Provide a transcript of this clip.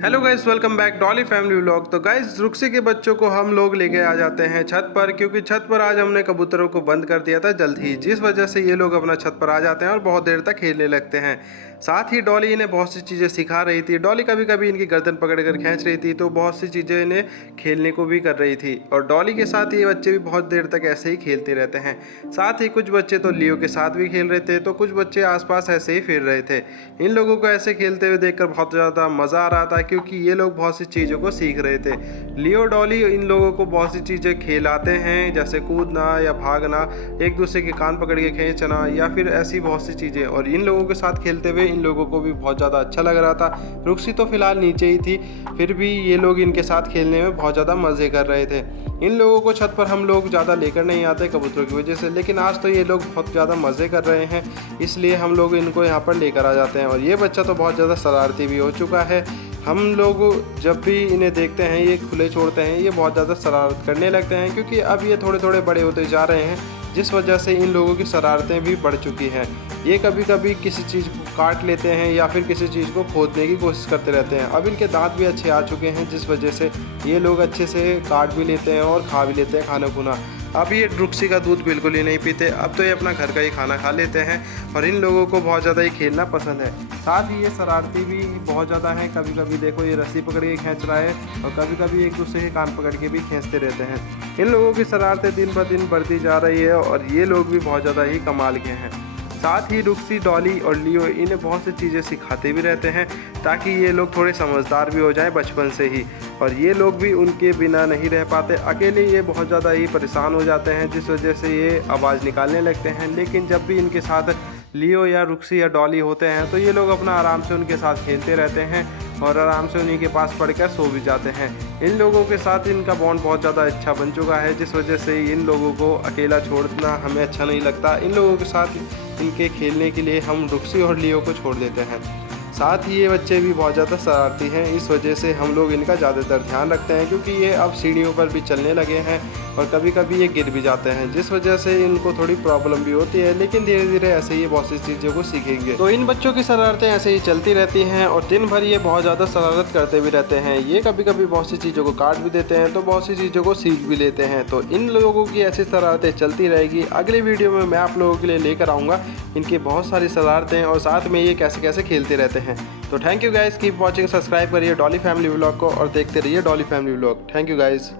Hello guys, welcome back Dolly family vlog. तो guys, रुक्सी के बच्चों को हम लोग लेके आ जाते हैं छत पर, क्योंकि छत पर आज हमने कबूतरों को बंद कर दिया था जल्द ही, जिस वजह से ये लोग अपना छत पर आ जाते हैं और बहुत देर तक खेलने लगते हैं। साथ ही डॉली इन्हें बहुत सी चीज़ें सिखा रही थी। डॉली कभी कभी इनकी गर्दन पकड़ कर खींच रही थी, तो बहुत सी चीज़ें इन्हें खेलने को भी कर रही थी। और डॉली के साथ ये बच्चे भी बहुत देर तक ऐसे ही खेलते रहते हैं। साथ ही कुछ बच्चे तो लियो के साथ भी खेल रहे थे, तो कुछ बच्चे आसपास ऐसे ही फिर रहे थे। इन लोगों को ऐसे खेलते हुए देखकर बहुत ज़्यादा मज़ा आ रहा था, क्योंकि ये लोग बहुत सी चीज़ों को सीख रहे थे। लियो डॉली इन लोगों को बहुत सी चीज़ें खिलाते हैं, जैसे कूदना या भागना, एक दूसरे के कान पकड़ के खींचना, या फिर ऐसी बहुत सी चीज़ें। और इन लोगों के साथ खेलते हुए इन लोगों को भी बहुत ज़्यादा अच्छा लग रहा था। रुक्सी तो फिलहाल नीचे ही थी, फिर भी ये लोग इनके साथ खेलने में बहुत ज़्यादा मज़े कर रहे थे। इन लोगों को छत पर हम लोग ज़्यादा लेकर नहीं आते कबूतरों की वजह से, लेकिन आज तो ये लोग बहुत ज़्यादा मज़े कर रहे हैं, इसलिए हम लोग इनको यहाँ पर लेकर आ जाते हैं। और ये बच्चा तो बहुत ज़्यादा शरारती भी हो चुका है। हम लोग जब भी इन्हें देखते हैं, ये खुले छोड़ते हैं, ये बहुत ज़्यादा शरारत करने लगते हैं, क्योंकि अब ये थोड़े थोड़े बड़े होते जा रहे हैं, जिस वजह से इन लोगों की शरारतें भी बढ़ चुकी हैं। ये कभी कभी किसी चीज़ को काट लेते हैं या फिर किसी चीज़ को खोदने की कोशिश करते रहते हैं। अब इनके दांत भी अच्छे आ चुके हैं, जिस वजह से ये लोग अच्छे से काट भी लेते हैं और खा भी लेते हैं खाना खुना। अब ये रुक्सी का दूध बिल्कुल ही नहीं पीते, अब तो ये अपना घर का ही खाना खा लेते हैं। और इन लोगों को बहुत ज़्यादा ही खेलना पसंद है। साथ ही ये शरारती भी बहुत ज़्यादा हैं। कभी कभी देखो, ये रस्सी पकड़ के खींच रहा है, और कभी कभी एक दूसरे के कान पकड़ के भी खींचते रहते हैं। इन लोगों की शरारतें दिन ब दिन बढ़ती जा रही है, और ये लोग भी बहुत ज़्यादा ही कमाल के हैं। साथ ही रुक्सी, डॉली और लियो इन्हें बहुत सी चीज़ें सिखाते भी रहते हैं, ताकि ये लोग थोड़े समझदार भी हो जाएं बचपन से ही। और ये लोग भी उनके बिना नहीं रह पाते, अकेले ये बहुत ज़्यादा ही परेशान हो जाते हैं, जिस वजह से ये आवाज़ निकालने लगते हैं। लेकिन जब भी इनके साथ लियो या रुक्सी या डॉली होते हैं, तो ये लोग अपना आराम से उनके साथ खेलते रहते हैं और आराम से उन्हीं के पास पढ़कर सो भी जाते हैं। इन लोगों के साथ इनका बॉन्ड बहुत ज़्यादा अच्छा बन चुका है, जिस वजह से इन लोगों को अकेला छोड़ना हमें अच्छा नहीं लगता। इन लोगों के साथ इनके खेलने के लिए हम रुक्सी और लियो को छोड़ देते हैं। साथ ही ये बच्चे भी बहुत ज़्यादा शरारती हैं, इस वजह से हम लोग इनका ज़्यादातर ध्यान रखते हैं, क्योंकि ये अब सीढ़ियों पर भी चलने लगे हैं और कभी कभी ये गिर भी जाते हैं, जिस वजह से इनको थोड़ी प्रॉब्लम भी होती है। लेकिन धीरे धीरे ऐसे ही बहुत सी चीज़ों को सीखेंगे। तो इन बच्चों की शरारतें ऐसे ही चलती रहती हैं, और दिन भर ये बहुत ज़्यादा शरारत करते भी रहते हैं। ये कभी कभी बहुत सी चीज़ों को काट भी देते हैं, तो बहुत सी चीज़ों को सीख भी लेते हैं। तो इन लोगों की ऐसी शरारतें चलती रहेगी। अगली वीडियो में मैं आप लोगों के लिए लेकर आऊँगा इनकी बहुत सारी शरारतें, और साथ में ये कैसे कैसे खेलते रहते हैं। तो thank you guys, keep watching, subscribe करिए डॉली फैमिली व्लॉग को और देखते रहिए Dolly family vlog. Thank you guys.